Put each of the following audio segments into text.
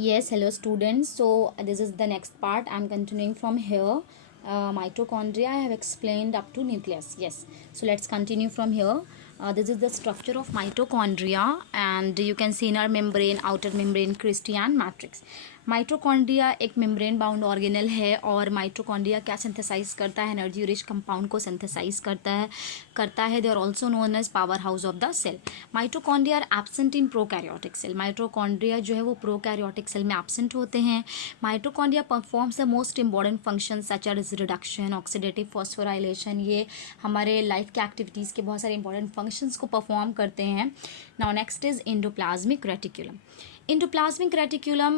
Yes, hello students. So this is the next part. I'm continuing from here. Mitochondria I have explained up to nucleus. Yes. So let's continue from here. This is the structure of mitochondria, and you can see inner membrane, outer membrane, cristae and matrix. Mitochondria एक membrane bound organelle है और mitochondria क्या synthesize करता है, energy rich compound को synthesize करता है they are also known as power house of the cell. Mitochondria are absent in prokaryotic cell. Mitochondria जो है वो प्रोकैरियोटिक सेल में एब्सेंट होते हैं. Mitochondria performs the most important function such as reduction, oxidative phosphorylation. ये हमारे life के activities के बहुत सारे इंपॉर्टेंट फंक्शंस को परफॉर्म करते हैं. Now next is endoplasmic reticulum. Endoplasmic reticulum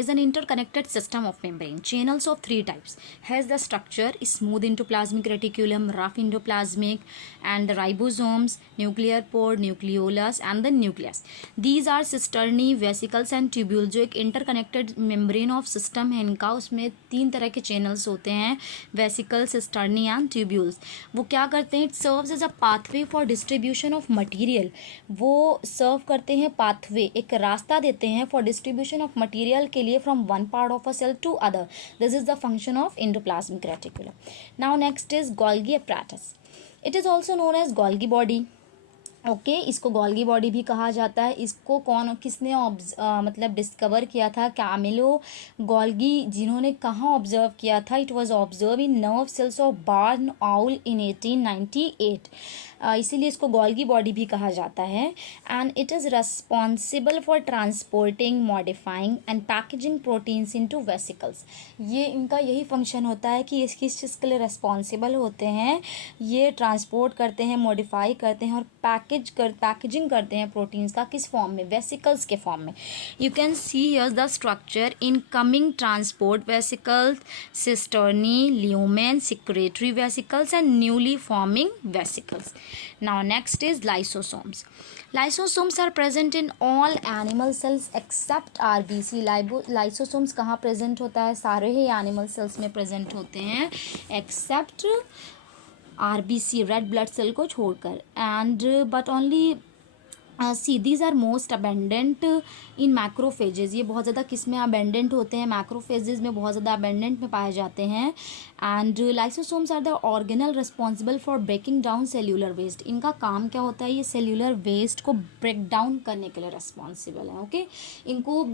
is an interconnected system of membrane channels of three types. Has the structure smooth endoplasmic reticulum, rough endoplasmic, and the ribosomes, nuclear pore, nucleolus, and the nucleus. These are cisternae, vesicles, and tubules. जो एक interconnected membrane of system है इनका, उसमें तीन तरह के channels होते हैं, vesicles, cisternae, and tubules. वो क्या करते हैं? It serves as a pathway for distribution of material. वो serve करते हैं pathway, एक रास्ता देते हैं फॉर डिस्ट्रीब्यूशन ऑफ मटेरियल के लिए from one part of a cell to other. This is the function of endoplasmic reticulum. Now next is Golgi apparatus. It is also known as Golgi body. Okay इसको Golgi body भी कहा जाता है. इसको किसने मतलब डिस्कवर किया था? कैमिलो गोल्गी, जिन्होंने कहाँ ऑब्जर्व किया था? It was observe in nerve cells of barn owl in 1898. इसीलिए इसको गोल्गी बॉडी भी कहा जाता है. And it is responsible for transporting, modifying and packaging proteins into vesicles. ये इनका यही फंक्शन होता है कि ये किस चीज़ के लिए रेस्पॉन्सिबल होते हैं? ये ट्रांसपोर्ट करते हैं, मॉडिफाई करते हैं और पैकेजिंग करते हैं प्रोटीन्स का. किस फॉर्म में? वेसिकल्स के फॉर्म में. You can see here the structure. Incoming transport vesicles, cisternae, lumen, secretory vesicles and newly forming vesicles. Now next is lysosomes. Lysosomes are present in all animal cells except RBC. Lysosomes कहाँ present होता है? सारे ही animal cells में present होते हैं except RBC, red blood cell को छोड़कर. And but only see these are most abundant in macrophages. ये बहुत ज़्यादा किस में अबेंडेंट होते हैं? मैक्रोफेजेज में बहुत ज़्यादा अबेंडेंट में पाए जाते हैं. And lysosomes are the organelle responsible for breaking down cellular waste. इनका काम क्या होता है? ये सेल्यूलर वेस्ट को ब्रेक डाउन करने के लिए रिस्पॉन्सिबल है. ओके इनको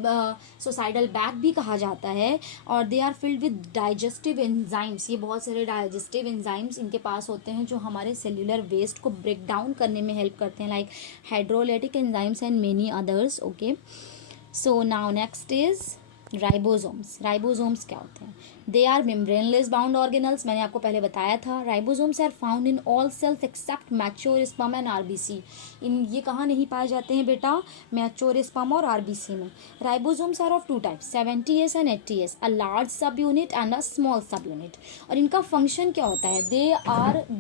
सुसाइडल बैग भी कहा जाता है. और they are filled with digestive enzymes. ये बहुत सारे डाइजेस्टिव एंजाइम्स इनके पास होते हैं जो हमारे सेल्यूलर वेस्ट को ब्रेक डाउन करने में हेल्प करते हैं, like hydrolytic enzymes and many others. Okay so now next is ribosomes. Ribosomes क्या होते हैं? They are membraneless bound organelles. मैंने आपको पहले बताया था. Ribosomes are found in all cells except mature sperm and RBC. इन ये कहाँ नहीं पाए जाते हैं बेटा? मैच्योर स्पर्म और आरबीसी में. Ribosomes are of two types, 70S and 80S, a large subunit and a small subunit. और इनका फंक्शन क्या होता है?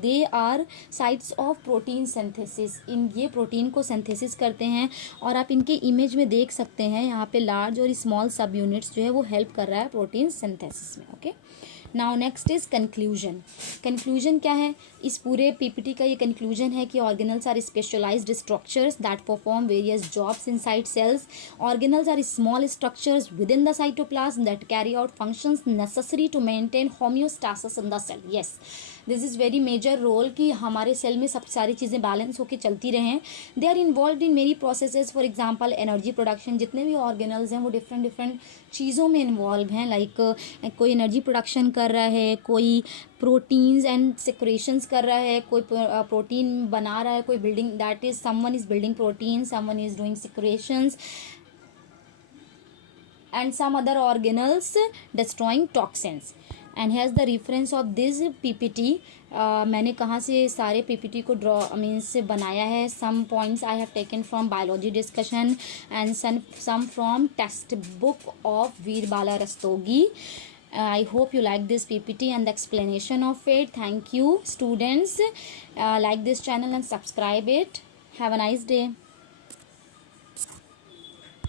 They are sites of protein synthesis. ये प्रोटीन को सिंथेसिस करते हैं और आप इनके इमेज में देख सकते हैं यहाँ पे लार्ज और स्मॉल सब यूनिट्स जो है वो हेल्प कर रहा है प्रोटीन सिंथेसिस में. Okay now next is conclusion. Conclusion क्या है? इस पूरे पीपीटी का ये कंक्लूजन है कि organelles are specialised structures that perform various jobs inside cells. Organelles are small structures within the cytoplasm that carry out functions necessary to maintain homeostasis in the cell. Yes this is very major role कि हमारे cell में सब सारी चीज़ें balance होकर चलती रहें. They are involved in many processes. For example energy production. जितने भी ऑर्गेनल्स हैं वो डिफरेंट चीज़ों में इन्वॉल्व हैं. लाइक कोई एनर्जी प्रोडक्शन कर रहा है, कोई प्रोटीन्स एंड सिक्रेशंस कर रहा है, कोई प्रोटीन बना रहा है, कोई building, that is someone is building protein, someone is doing secretions and some other organelles destroying toxins. And here's the reference of this PPT. मैंने कहाँ से सारे PPT को ड्रॉ मीन्स बनाया है? some points I have taken from biology discussion and some from text book of Veer Bala Rastogi. I hope you like this PPT and the explanation of it. Thank you students. Like this channel and subscribe it. Have a nice day.